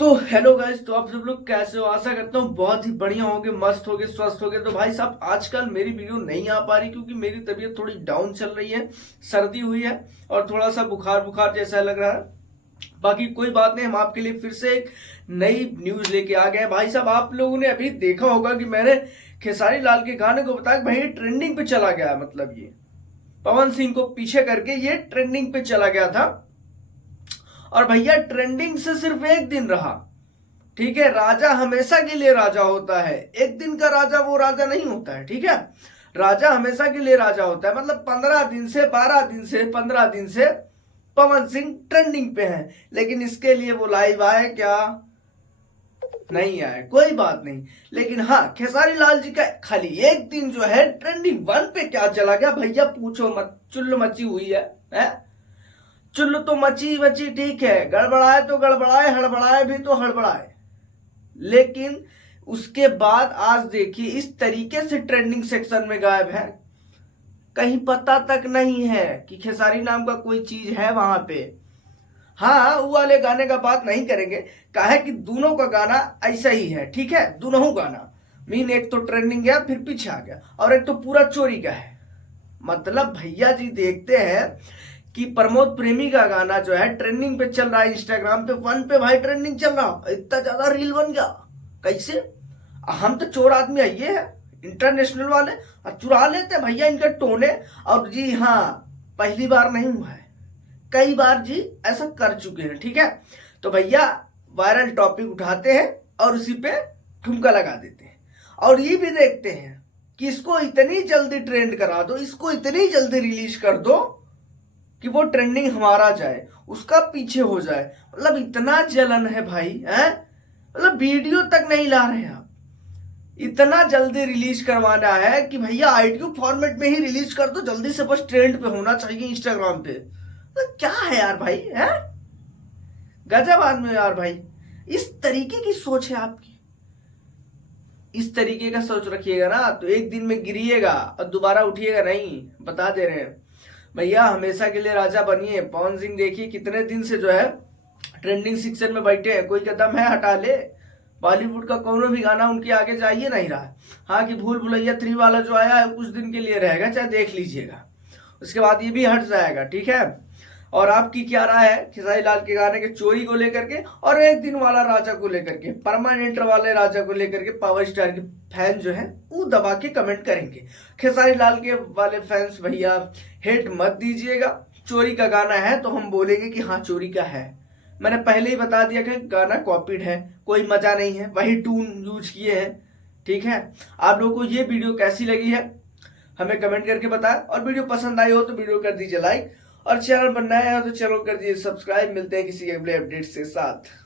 तो hello guys, तो आप सब लोग कैसे हो? आशा करता हूँ बहुत ही बढ़िया होगे, मस्त होगे, स्वस्थ होगे। तो भाई साहब, आजकल मेरी वीडियो नहीं आ पा रही क्योंकि मेरी तबीयत थोड़ी डाउन चल रही है। सर्दी हुई है और थोड़ा सा बुखार बुखार जैसा लग रहा है। बाकी कोई बात नहीं, हम आपके लिए फिर से एक नई न्यूज लेके आ गए हैं। भाई साहब, आप लोगों ने अभी देखा होगा कि मैंने खेसारी लाल के गाने को बताया कि भाई ट्रेंडिंग पे चला गया है। मतलब ये पवन सिंह को पीछे करके ये ट्रेंडिंग पे चला गया था। और भैया ट्रेंडिंग से सिर्फ एक दिन रहा। ठीक है, राजा हमेशा के लिए राजा होता है, एक दिन का राजा वो राजा नहीं होता है। ठीक है, राजा हमेशा के लिए राजा होता है। मतलब 15 दिन से, 12 दिन से, 15 दिन से पवन सिंह ट्रेंडिंग पे है। लेकिन इसके लिए वो लाइव आए क्या? नहीं आए, कोई बात नहीं। लेकिन हाँ, खेसारी लाल जी का खाली एक दिन जो है ट्रेंडिंग वन पे क्या चला गया भैया, पूछो मत। चुल्ल मची हुई है? चुल्ल तो मची मची, ठीक है, गड़बड़ाए तो गड़बड़ाए, हड़बड़ाए भी तो हड़बड़ाए। लेकिन उसके बाद आज देखिए इस तरीके से ट्रेंडिंग सेक्शन में गायब है। कहीं पता तक नहीं है कि खेसारी नाम का कोई चीज है वहां पे। हाँ, वो वाले गाने का बात नहीं करेंगे। काहे कि दोनों का गाना ऐसा ही है। ठीक है, दोनों गाना मीन, एक तो ट्रेंडिंग गया फिर पीछे आ गया, और एक तो पूरा चोरी का है। मतलब भैया जी देखते हैं कि प्रमोद प्रेमी का गाना जो है ट्रेंडिंग पे चल रहा है, इंस्टाग्राम पे वन पे भाई ट्रेंडिंग चल रहा, इतना ज्यादा रील बन गया। कैसे? हम तो चोर आदमी है, ये है इंटरनेशनल वाले, और चुरा लेते हैं भैया इनके टोने। और जी हाँ, पहली बार नहीं हुआ है, कई बार जी ऐसा कर चुके हैं। ठीक है, तो भैया वायरल टॉपिक उठाते हैं और उसी पे ठुमका लगा देते हैं। और ये भी देखते हैं कि इसको इतनी जल्दी ट्रेंड करा दो, इसको इतनी जल्दी रिलीज कर दो कि वो ट्रेंडिंग हमारा जाए, उसका पीछे हो जाए। मतलब इतना जलन है भाई, है? मतलब वीडियो तक नहीं ला रहे आप, इतना जल्दी रिलीज करवाना है कि भैया ऑडियो फॉर्मेट में ही रिलीज कर दो जल्दी से, बस ट्रेंड पे होना चाहिए इंस्टाग्राम पे। तो क्या है यार भाई, है? गजब आदमी यार भाई। इस तरीके की सोच है आपकी, इस तरीके का सोच रखिएगा ना तो एक दिन में गिरिएगा और दोबारा उठिएगा नहीं, बता दे रहे हैं। भैया हमेशा के लिए राजा बनिए। पवन सिंह देखिए कितने दिन से जो है ट्रेंडिंग सेक्शन में बैठे हैं, कोई कदम है हटा ले। बॉलीवुड का कोनो भी गाना उनके आगे जा ही नहीं रहा। हाँ, कि भूल भुलैया 3 वाला जो आया है कुछ दिन के लिए रहेगा, चाहे देख लीजिएगा, उसके बाद ये भी हट जाएगा। ठीक है, और आपकी क्या राय है खेसारी लाल के गाने के चोरी को लेकर के और एक दिन वाला राजा को लेकर के, परमानेंट वाले राजा को लेकर के? पावर स्टार के फैन जो है वो दबा के कमेंट करेंगे। खेसारी लाल के वाले फैंस भैया हेट मत दीजिएगा। चोरी का गाना है तो हम बोलेंगे कि हाँ चोरी का है। मैंने पहले ही बता दिया कि गाना कॉपीड है, कोई मजा नहीं है, वही टून यूज किए हैं। ठीक है, आप लोगों को ये वीडियो कैसी लगी है हमें कमेंट करके बताएं, और वीडियो पसंद आई हो तो वीडियो कर दीजिए लाइक, और चैनल पर नया है तो चैनल कर दीजिए सब्सक्राइब। मिलते हैं किसी अगले अपडेट के साथ।